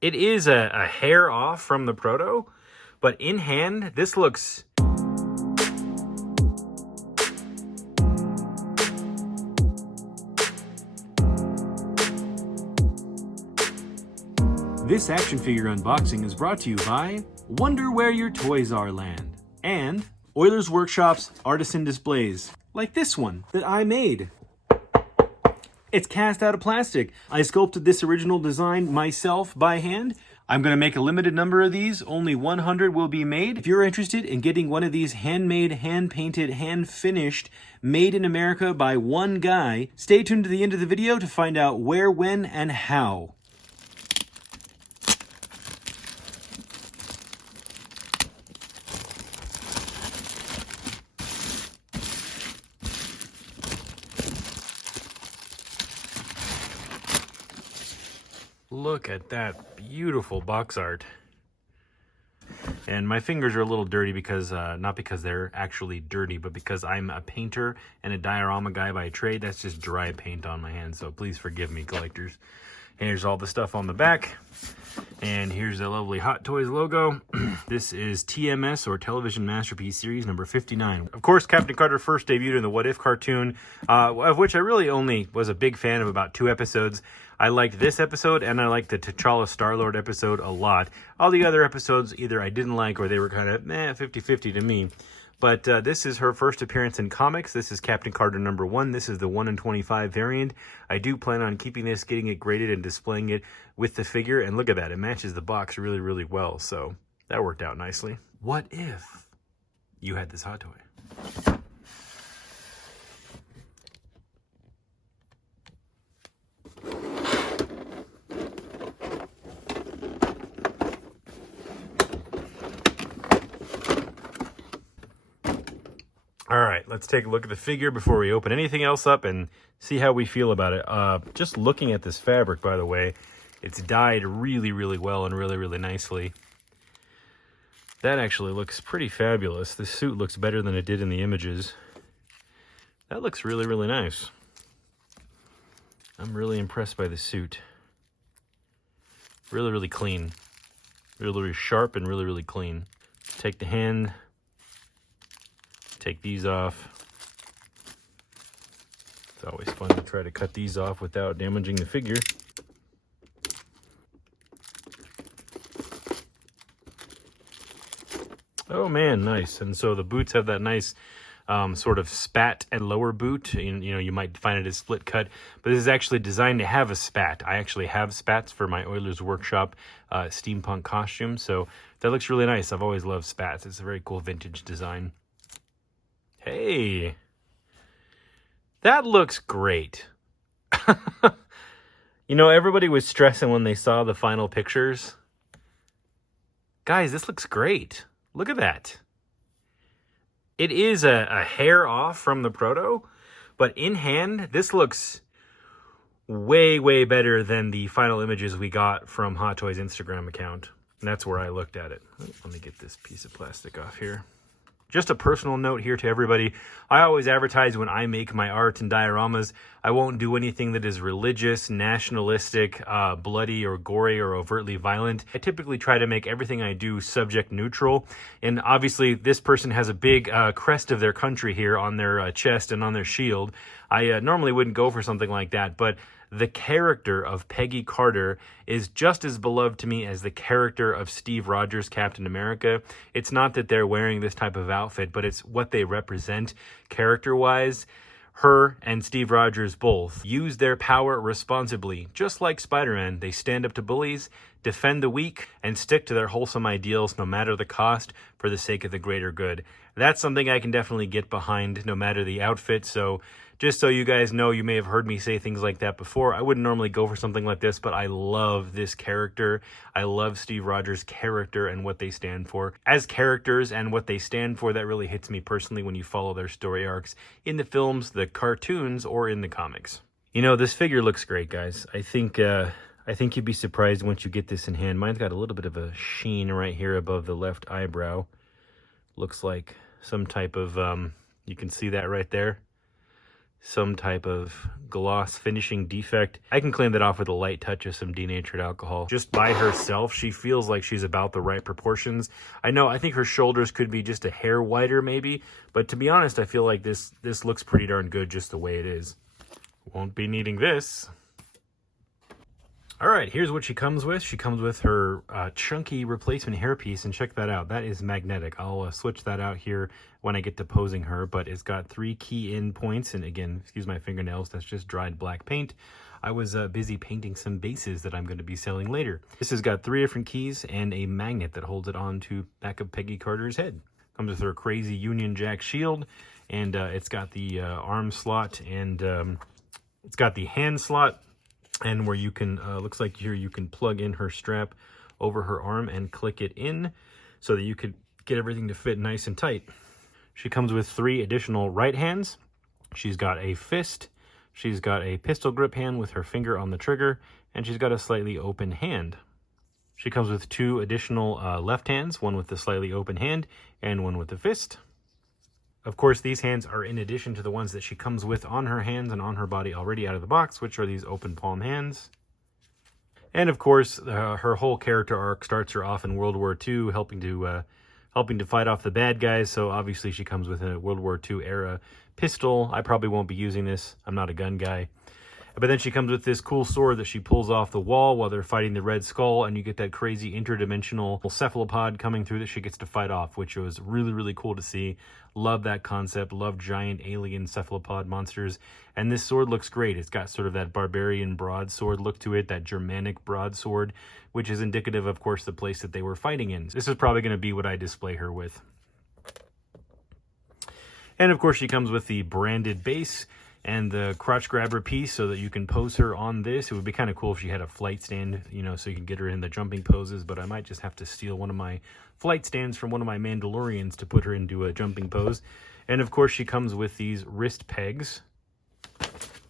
It is a hair off from the proto, but in hand, this looks... This action figure unboxing is brought to you by Wonder Where Your Toys Are Land and Oilers Workshop's artisan displays, like this one that I made. It's cast out of plastic. I sculpted this original design myself by hand. I'm going to make a limited number of these. Only 100 will be made. If you're interested in getting one of these handmade, hand-painted, hand-finished, made in America by one guy, stay tuned to the end of the video to find out where, when, and how. Look at that beautiful box art. And my fingers are a little dirty because, not because they're actually dirty, but because I'm a painter and a diorama guy by trade. That's just dry paint on my hands, so please forgive me, collectors. Here's all the stuff on the back. And here's the lovely Hot Toys logo. This is TMS, or Television Masterpiece Series number 59. Of course, Captain Carter first debuted in the What If cartoon, of which I really only was a big fan of about 2 episodes. I liked this episode, and I liked the T'Challa Star-Lord episode a lot. All the other episodes, either I didn't like, or they were kind of 50-50 to me. But this is her first appearance in comics. This is Captain Carter number 1. This is the 1 in 25 variant. I do plan on keeping this, getting it graded, and displaying it with the figure. And look at that. It matches the box really, really well. So that worked out nicely. What if you had this hot toy? All right, let's take a look at the figure before we open anything else up and see how we feel about it. Just looking at this fabric, by the way, it's dyed really, really well and really, really nicely. That actually looks pretty fabulous. This suit looks better than it did in the images. That looks really, really nice. I'm really impressed by the suit. Really, really clean. Really, really sharp and really, really clean. Take the hand. Take these off. It's always fun to try to cut these off without damaging the figure. Oh man, nice. And so the boots have that nice sort of spat and lower boot. You know, you might find it as split cut, but this is actually designed to have a spat. I actually have spats for my Oilers Workshop steampunk costume, so that looks really nice. I've always loved spats. It's a very cool vintage design. Hey, that looks great. You know, everybody was stressing when they saw the final pictures. Guys, this looks great. Look at that. It is a hair off from the proto, but in hand, this looks way, way better than the final images we got from Hot Toys' Instagram account. And that's where I looked at it. Let me get this piece of plastic off here. Just a personal note here to everybody. I always advertise when I make my art and dioramas, I won't do anything that is religious, nationalistic, bloody or gory or overtly violent. I typically try to make everything I do subject neutral. And obviously this person has a big crest of their country here on their chest and on their shield. I normally wouldn't go for something like that, but the character of Peggy Carter is just as beloved to me as the character of Steve Rogers, Captain America. It's not that they're wearing this type of outfit, but it's what they represent character-wise. Her and Steve Rogers both use their power responsibly. Just like Spider-Man, they stand up to bullies, defend the weak, and stick to their wholesome ideals no matter the cost for the sake of the greater good. That's something I can definitely get behind no matter the outfit. So just so you guys know, you may have heard me say things like that before. I wouldn't normally go for something like this, but I love this character. I love Steve Rogers' character and what they stand for. As characters and what they stand for, that really hits me personally when you follow their story arcs in the films, the cartoons, or in the comics. You know, this figure looks great, guys. I think you'd be surprised once you get this in hand. Mine's got a little bit of a sheen right here above the left eyebrow. Looks like some type of, you can see that right there. some type of gloss finishing defect. I can clean that off with a light touch of some denatured alcohol. Just by herself, she feels like she's about the right proportions. I think her shoulders could be just a hair wider maybe, but to be honest, I feel like this looks pretty darn good just the way it is. Won't be needing this. All right, here's what she comes with. She comes with her chunky replacement hairpiece, and check that out. That is magnetic. I'll switch that out here when I get to posing her, but it's got 3 key-in points, and again, excuse my fingernails, that's just dried black paint. I was busy painting some bases that I'm going to be selling later. This has got 3 different keys and a magnet that holds it on to back of Peggy Carter's head. Comes with her crazy Union Jack shield, and it's got the arm slot, and it's got the hand slot, and where you can, looks like here you can plug in her strap over her arm and click it in so that you could get everything to fit nice and tight. She comes with 3 additional right hands. She's got a fist, she's got a pistol grip hand with her finger on the trigger, and she's got a slightly open hand. She comes with 2 additional left hands, one with the slightly open hand and one with the fist. Of course, these hands are in addition to the ones that she comes with on her hands and on her body already out of the box, which are these open palm hands. And of course, her whole character arc starts her off in World War II, helping to fight off the bad guys. So obviously she comes with a World War II era pistol. I probably won't be using this. I'm not a gun guy. But then she comes with this cool sword that she pulls off the wall while they're fighting the Red Skull, and you get that crazy interdimensional cephalopod coming through that she gets to fight off, which was really, really cool to see. Love that concept. Love giant alien cephalopod monsters. And this sword looks great. It's got sort of that barbarian broadsword look to it, that Germanic broadsword, which is indicative, of course, the place that they were fighting in. This is probably going to be what I display her with. And of course, she comes with the branded base and the crotch grabber piece so that you can pose her on this. It would be kind of cool if she had a flight stand, you know, so you can get her in the jumping poses, but I might just have to steal one of my flight stands from one of my Mandalorians to put her into a jumping pose. And of course, she comes with these wrist pegs.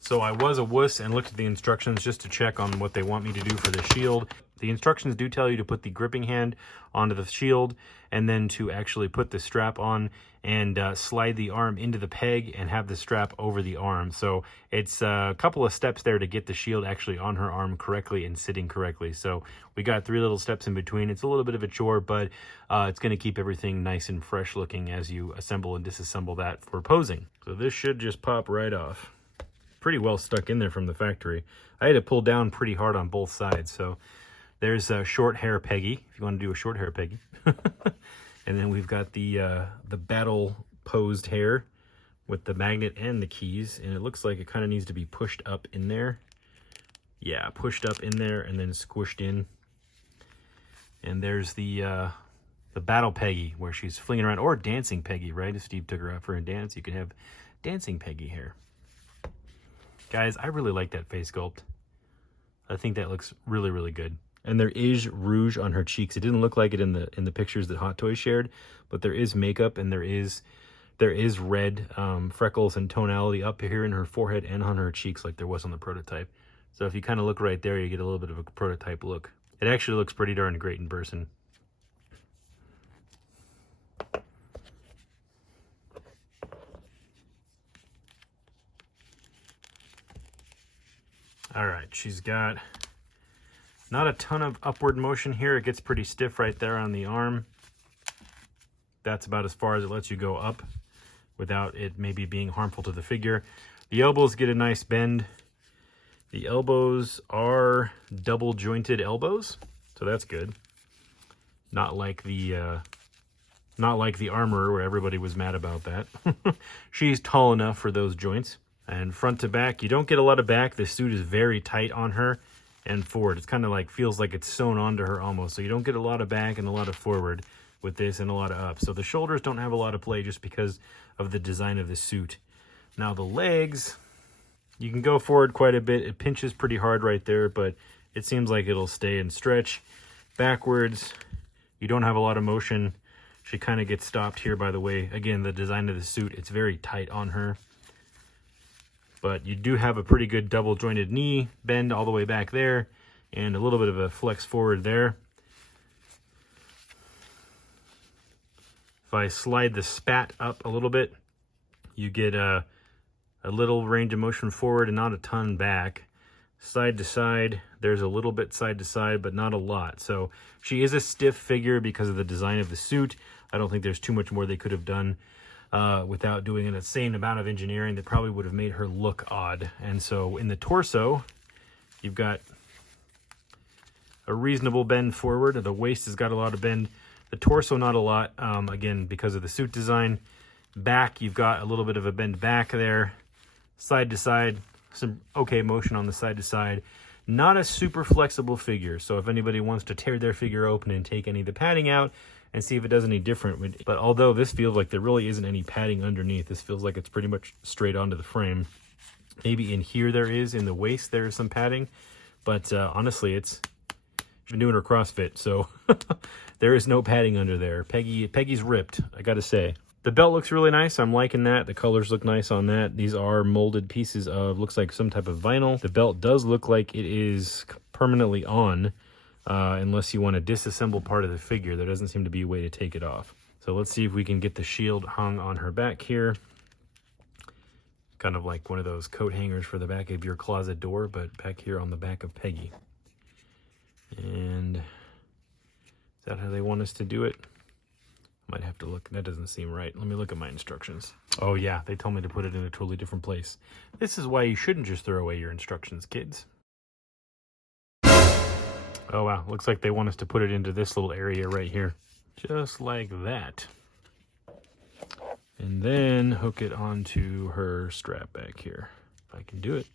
So I was a wuss and looked at the instructions just to check on what they want me to do for the shield. The instructions do tell you to put the gripping hand onto the shield and then to actually put the strap on and slide the arm into the peg and have the strap over the arm. So it's a couple of steps there to get the shield actually on her arm correctly and sitting correctly. So we got 3 little steps in between. It's a little bit of a chore, but it's going to keep everything nice and fresh looking as you assemble and disassemble that for posing. So this should just pop right off. Pretty well stuck in there from the factory. I had to pull down pretty hard on both sides. So there's a short hair Peggy, if you want to do a short hair Peggy. And then we've got the battle posed hair with the magnet and the keys. And it looks like it kind of needs to be pushed up in there. Yeah, pushed up in there and then squished in. And there's the battle Peggy where she's flinging around, or dancing Peggy, right? If Steve took her out for a dance, you could have dancing Peggy hair. Guys, I really like that face sculpt. I think that looks really, really good. And there is rouge on her cheeks. It didn't look like it in the pictures that Hot Toys shared, but there is makeup and there is red freckles and tonality up here in her forehead and on her cheeks like there was on the prototype. So if you kind of look right there, you get a little bit of a prototype look. It actually looks pretty darn great in person. All right, she's got not a ton of upward motion here. It gets pretty stiff right there on the arm. That's about as far as it lets you go up without it maybe being harmful to the figure. The elbows get a nice bend. The elbows are double jointed elbows, so that's good. Not like the Armorer where everybody was mad about that. She's tall enough for those joints. And front to back, you don't get a lot of back. The suit is very tight on her and forward. It's kind of like, feels like it's sewn onto her almost. So you don't get a lot of back and a lot of forward with this and a lot of up. So the shoulders don't have a lot of play just because of the design of the suit. Now the legs, you can go forward quite a bit. It pinches pretty hard right there, but it seems like it'll stay and stretch. Backwards, you don't have a lot of motion. She kind of gets stopped here by the way. Again, the design of the suit, it's very tight on her. But you do have a pretty good double jointed knee bend all the way back there and a little bit of a flex forward there. If I slide the spat up a little bit, you get a a little range of motion forward and not a ton back. Side to side, there's a little bit side to side, but not a lot. So she is a stiff figure because of the design of the suit. I don't think there's too much more they could have done without doing an insane amount of engineering that probably would have made her look odd. And so in the torso, you've got a reasonable bend forward. The waist has got a lot of bend. The torso, not a lot, again, because of the suit design. Back, you've got a little bit of a bend back there. Side to side, some okay motion on the side to side. Not a super flexible figure, so if anybody wants to tear their figure open and take any of the padding out and see if it does any different. But although this feels like there really isn't any padding underneath, this feels like it's pretty much straight onto the frame. Maybe in here there is, in the waist there is some padding, but honestly, she's been doing her CrossFit, so there is no padding under there. Peggy's ripped, I gotta say. The belt looks really nice. I'm liking that. The colors look nice on that. These are molded pieces of, looks like some type of vinyl. The belt does look like it is permanently on, unless you want to disassemble part of the figure. There doesn't seem to be a way to take it off. So let's see if we can get the shield hung on her back here. Kind of like one of those coat hangers for the back of your closet door, but back here on the back of Peggy. And is that how they want us to do it? Might have to look. That doesn't seem right. Let me look at my instructions. Oh yeah, they told me to put it in a totally different place. This is why you shouldn't just throw away your instructions, kids. Oh wow, looks like they want us to put it into this little area right here. Just like that. And then hook it onto her strap back here. If I can do it.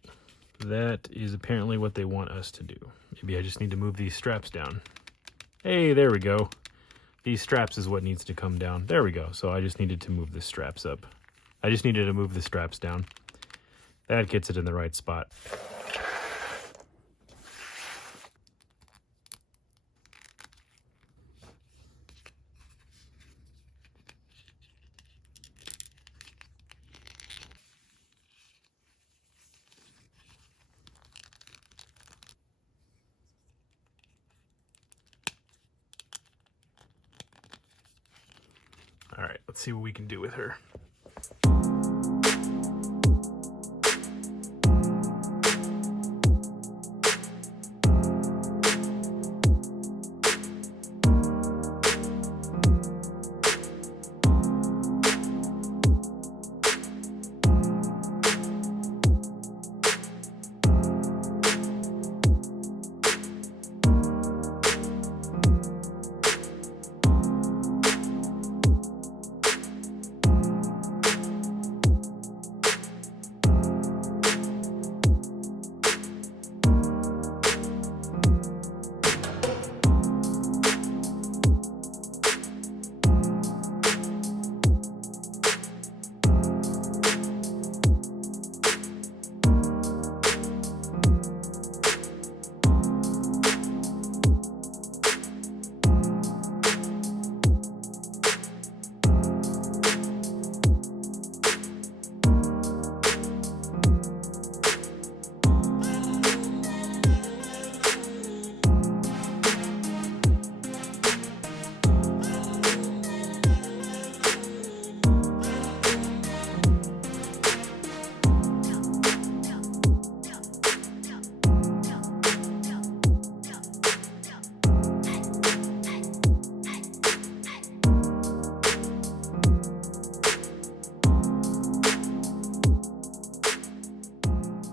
That is apparently what they want us to do. Maybe I just need to move these straps down. Hey, there we go. These straps is what needs to come down. There we go. So I just needed to move the straps up. I just needed to move the straps down. That gets it in the right spot. All right, let's see what we can do with her.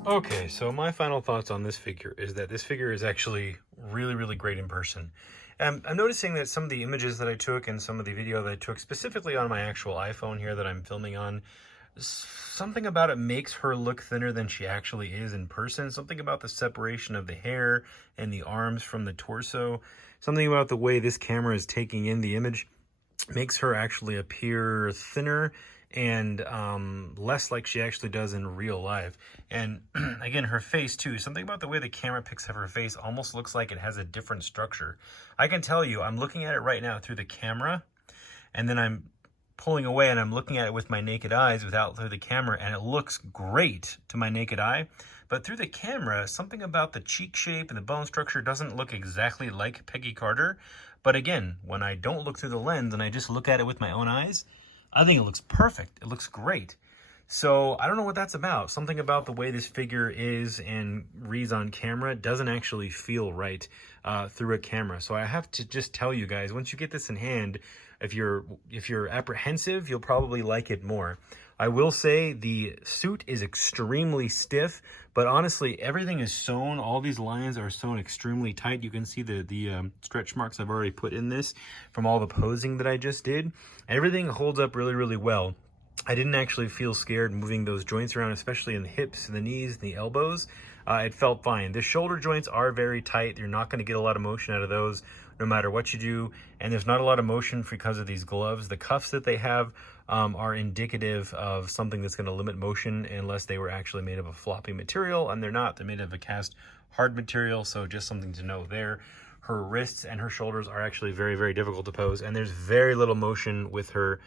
Okay, so my final thoughts on this figure is that this figure is actually really, really great in person. I'm noticing that some of the images that I took and some of the video that I took specifically on my actual iPhone here that I'm filming on, something about it makes her look thinner than she actually is in person. Something about the separation of the hair and the arms from the torso. Something about the way this camera is taking in the image makes her actually appear thinner and less like she actually does in real life. And again, her face too, something about the way the camera picks up her face almost looks like it has a different structure. I can tell you, I'm looking at it right now through the camera, and then I'm pulling away and I'm looking at it with my naked eyes through the camera, and it looks great to my naked eye. But through the camera, something about the cheek shape and the bone structure doesn't look exactly like Peggy Carter. But again, when I don't look through the lens and I just look at it with my own eyes, I think it looks perfect. It looks great. So I don't know what that's about. Something about the way this figure is and reads on camera doesn't actually feel right through a camera. So I have to just tell you guys, once you get this in hand, if you're apprehensive, you'll probably like it more. I will say the suit is extremely stiff, but honestly, everything is sewn. All these lines are sewn extremely tight. You can see the stretch marks I've already put in this from all the posing that I just did. Everything holds up really, really well. I didn't actually feel scared moving those joints around, especially in the hips, the knees, the elbows. It felt fine. The shoulder joints are very tight. You're not going to get a lot of motion out of those no matter what you do. And there's not a lot of motion because of these gloves. The cuffs that they have are indicative of something that's going to limit motion unless they were actually made of a floppy material, and they're not. They're made of a cast hard material, so just something to know there. Her wrists and her shoulders are actually very, very difficult to pose, and there's very little motion with her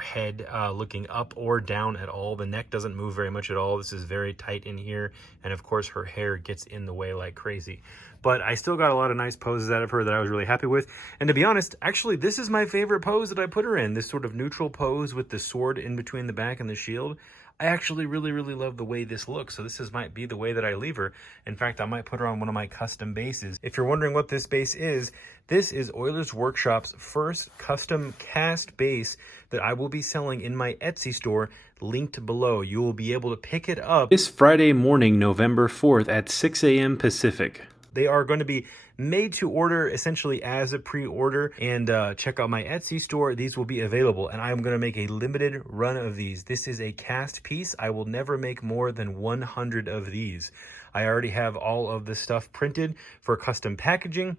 head looking up or down at all. The neck doesn't move very much at all. This is very tight in here, and of course her hair gets in the way like crazy. But I still got a lot of nice poses out of her that I was really happy with. And to be honest, actually this is my favorite pose that I put her in, this sort of neutral pose with the sword in between the back and the shield. I actually really, really love the way this looks. So this might be the way that I leave her. In fact, I might put her on one of my custom bases. If you're wondering what this base is, this is Oilers Workshop's first custom cast base that I will be selling in my Etsy store, linked below. You will be able to pick it up this Friday morning, November 4th at 6 a.m. Pacific. They are going to be made to order essentially as a pre-order, and check out my Etsy store. These will be available, and I'm going to make a limited run of these. This is a cast piece. I will never make more than 100 of these. I already have all of the stuff printed for custom packaging,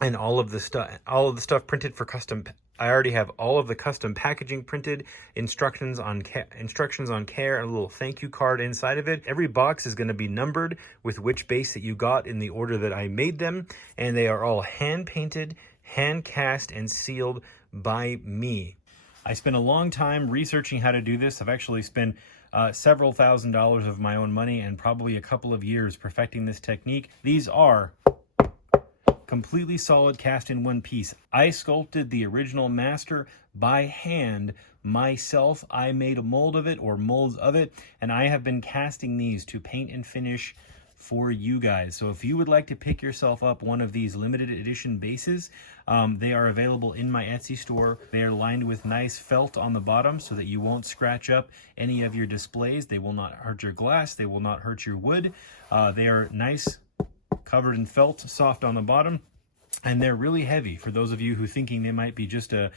and all of the stuff printed for custom. I already have all of the custom packaging printed, instructions on care, and a little thank you card inside of it. Every box is going to be numbered with which base that you got in the order that I made them, and they are all hand painted, hand cast, and sealed by me. I spent a long time researching how to do this. I've actually spent several $1,000s of my own money and probably a couple of years perfecting this technique. These are completely solid cast in one piece. I sculpted the original master by hand myself. I made a mold of it, or molds of it, and I have been casting these to paint and finish for you guys. So if you would like to pick yourself up one of these limited edition bases, they are available in my Etsy store. They are lined with nice felt on the bottom so that you won't scratch up any of your displays. They will not hurt your glass. They will not hurt your wood. They are nice, covered in felt, soft on the bottom, and they're really heavy. For those of you who thinking they might be just a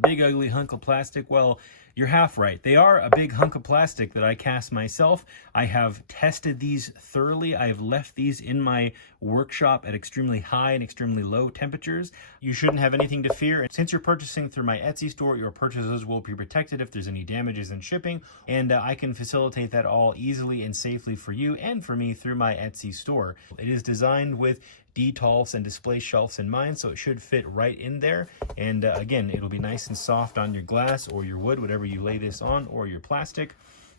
big ugly hunk of plastic, well, you're half right. They are a big hunk of plastic that I cast myself. I have tested these thoroughly. I have left these in my workshop at extremely high and extremely low temperatures. You shouldn't have anything to fear. Since you're purchasing through my Etsy store, your purchases will be protected if there's any damages in shipping, and I can facilitate that all easily and safely for you and for me through my Etsy store. It is designed with detolfs and display shelves in mind, so it should fit right in there. And again, it'll be nice and soft on your glass or your wood, whatever you lay this on, or your plastic,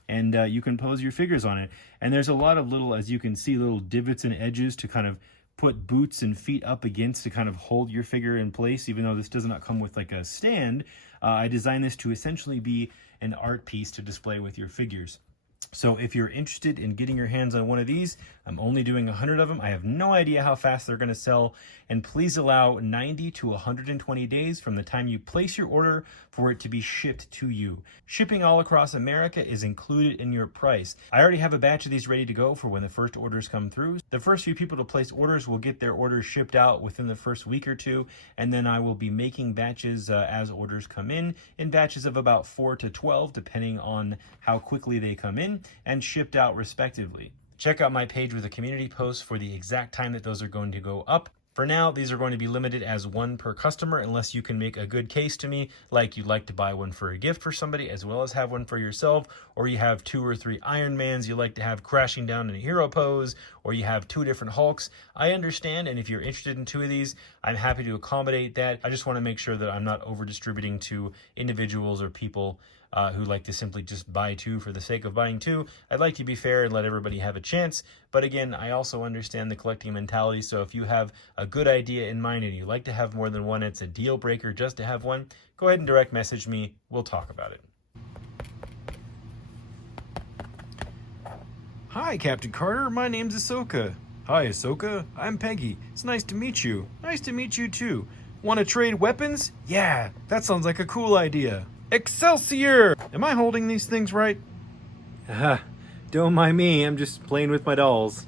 and you can pose your figures on it. And there's a lot of little, as you can see, little divots and edges to kind of put boots and feet up against to kind of hold your figure in place. Even though this does not come with like a stand, I designed this to essentially be an art piece to display with your figures. So if you're interested in getting your hands on one of these, I'm only doing 100 of them. I have no idea how fast they're going to sell, and please allow 90 to 120 days from the time you place your order for it to be shipped to you. Shipping all across America is included in your price. I already have a batch of these ready to go for when the first orders come through. The first few people to place orders will get their orders shipped out within the first week or two, and then I will be making batches as orders come in batches of about 4 to 12, depending on how quickly they come in, and shipped out respectively. Check out my page with a community post for the exact time that those are going to go up. For now, these are going to be limited as one per customer, unless you can make a good case to me, like you'd like to buy one for a gift for somebody as well as have one for yourself, or you have 2 or 3 Iron Mans you like to have crashing down in a hero pose, or you have 2 different Hulks. I understand, and if you're interested in 2 of these, I'm happy to accommodate that. I just want to make sure that I'm not over-distributing to individuals or people who like to simply just buy 2 for the sake of buying 2. I'd like to be fair and let everybody have a chance. But again, I also understand the collecting mentality. So if you have a good idea in mind and you like to have more than one, it's a deal breaker just to have one, go ahead and direct message me. We'll talk about it. Hi, Captain Carter. My name's Ahsoka. Hi, Ahsoka. I'm Peggy. It's nice to meet you. Nice to meet you, too. Want to trade weapons? Yeah, that sounds like a cool idea. Excelsior! Am I holding these things right? Don't mind me. I'm just playing with my dolls.